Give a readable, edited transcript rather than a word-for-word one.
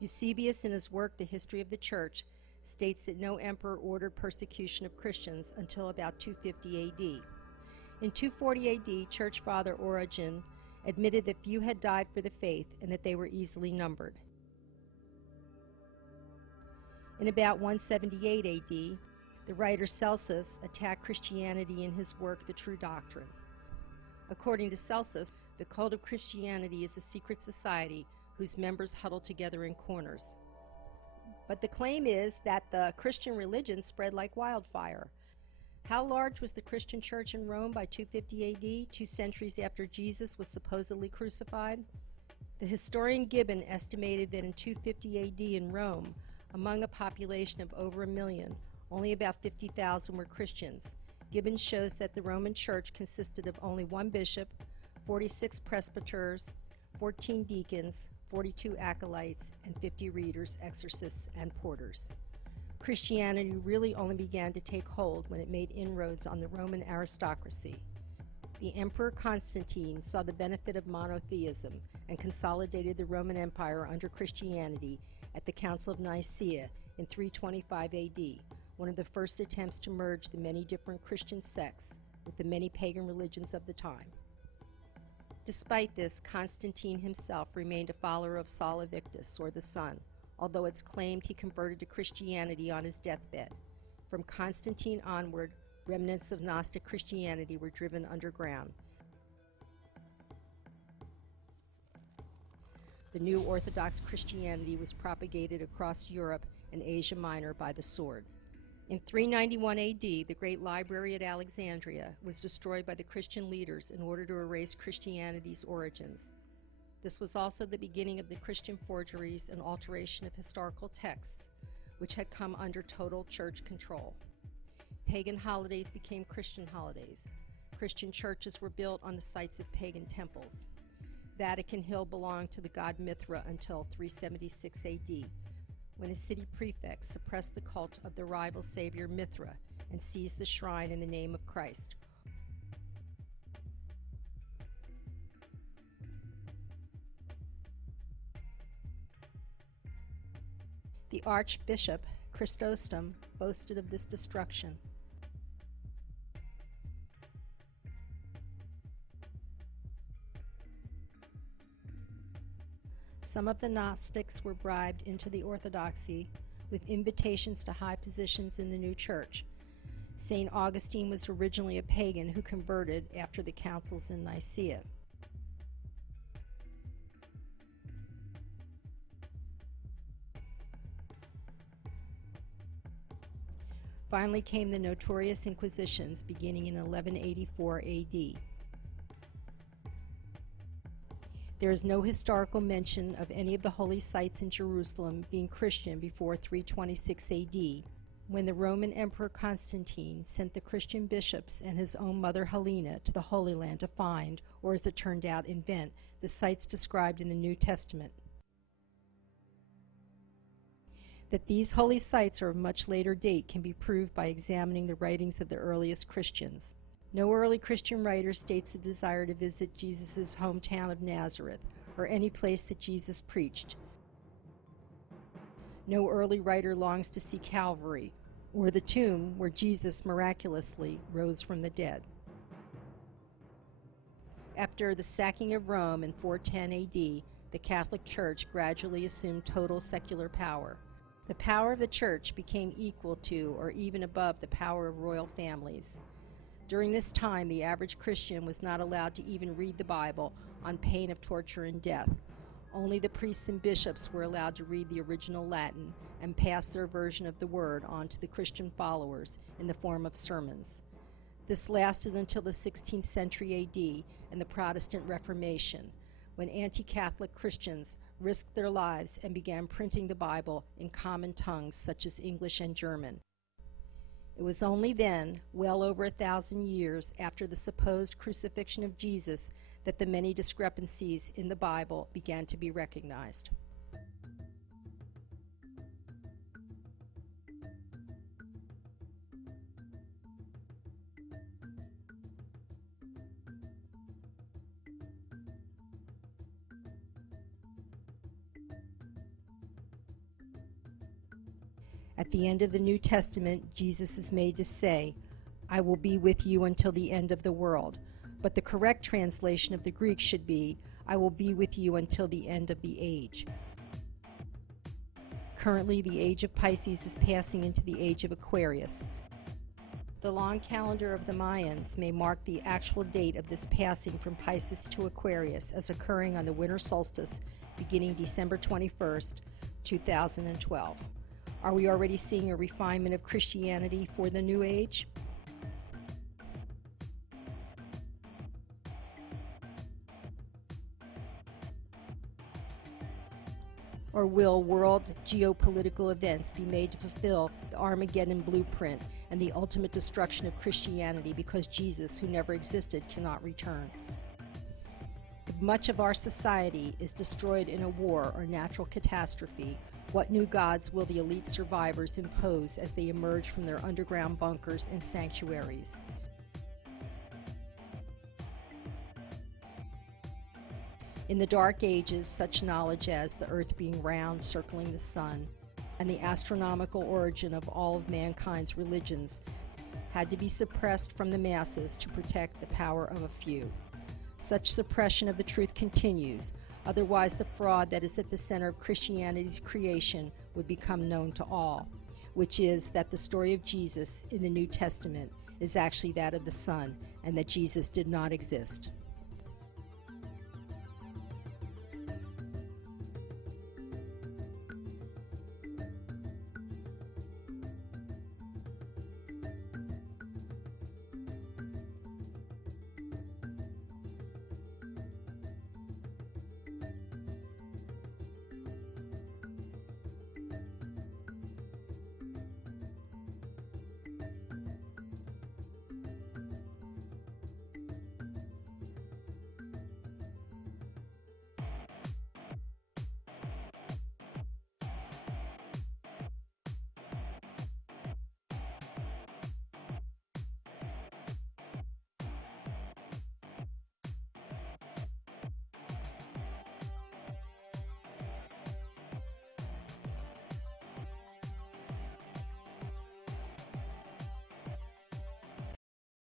Eusebius, in his work The History of the Church, states that no emperor ordered persecution of Christians until about 250 AD. In 240 AD, Church Father Origen admitted that few had died for the faith and that they were easily numbered. In about 178 AD, the writer Celsus attacked Christianity in his work The True Doctrine. According to Celsus, the cult of Christianity is a secret society whose members huddle together in corners. But the claim is that the Christian religion spread like wildfire. How large was the Christian church in Rome by 250 AD, 2 centuries after Jesus was supposedly crucified? The historian Gibbon estimated that in 250 AD in Rome, among a population of over 1 million, only about 50,000 were Christians. Gibbon shows that the Roman Church consisted of only 1 bishop, 46 presbyters, 14 deacons, 42 acolytes, and 50 readers, exorcists, and porters. Christianity really only began to take hold when it made inroads on the Roman aristocracy. The Emperor Constantine saw the benefit of monotheism and consolidated the Roman Empire under Christianity at the Council of Nicaea in 325 AD, one of the first attempts to merge the many different Christian sects with the many pagan religions of the time. Despite this, Constantine himself remained a follower of Sol Invictus, or the Sun, although it's claimed he converted to Christianity on his deathbed. From Constantine onward, remnants of Gnostic Christianity were driven underground. The new Orthodox Christianity was propagated across Europe and Asia Minor by the sword. In 391 AD, the great library at Alexandria was destroyed by the Christian leaders in order to erase Christianity's origins. This was also the beginning of the Christian forgeries and alteration of historical texts, which had come under total church control. Pagan holidays became Christian holidays. Christian churches were built on the sites of pagan temples. Vatican Hill belonged to the god Mithra until 376 AD, when a city prefect suppressed the cult of the rival savior Mithra and seized the shrine in the name of Christ. The Archbishop Chrysostom boasted of this destruction. Some of the Gnostics were bribed into the orthodoxy with invitations to high positions in the new church. St. Augustine was originally a pagan who converted after the councils in Nicaea. Finally came the notorious Inquisitions beginning in 1184 AD. There is no historical mention of any of the holy sites in Jerusalem being Christian before 326 AD, when the Roman Emperor Constantine sent the Christian bishops and his own mother Helena to the Holy Land to find, or as it turned out, invent, the sites described in the New Testament. That these holy sites are of much later date can be proved by examining the writings of the earliest Christians. No early Christian writer states a desire to visit Jesus' hometown of Nazareth, or any place that Jesus preached. No early writer longs to see Calvary, or the tomb where Jesus miraculously rose from the dead. After the sacking of Rome in 410 AD, the Catholic Church gradually assumed total secular power. The power of the Church became equal to or even above the power of royal families. During this time, the average Christian was not allowed to even read the Bible on pain of torture and death. Only the priests and bishops were allowed to read the original Latin and pass their version of the Word on to the Christian followers in the form of sermons. This lasted until the 16th century AD and the Protestant Reformation, when anti-Catholic Christians risked their lives and began printing the Bible in common tongues such as English and German. It was only then, well over 1,000 years after the supposed crucifixion of Jesus, that the many discrepancies in the Bible began to be recognized. At the end of the New Testament, Jesus is made to say, "I will be with you until the end of the world." But the correct translation of the Greek should be, "I will be with you until the end of the age." Currently, the age of Pisces is passing into the age of Aquarius. The long calendar of the Mayans may mark the actual date of this passing from Pisces to Aquarius as occurring on the winter solstice beginning December 21st, 2012. Are we already seeing a refinement of Christianity for the New Age? Or will world geopolitical events be made to fulfill the Armageddon blueprint and the ultimate destruction of Christianity because Jesus, who never existed, cannot return? If much of our society is destroyed in a war or natural catastrophe, what new gods will the elite survivors impose as they emerge from their underground bunkers and sanctuaries? In the Dark Ages, such knowledge as the Earth being round, circling the sun, and the astronomical origin of all of mankind's religions had to be suppressed from the masses to protect the power of a few. Such suppression of the truth continues, otherwise the fraud that is at the center of Christianity's creation would become known to all, which is that the story of Jesus in the New Testament is actually that of the Son, and that Jesus did not exist.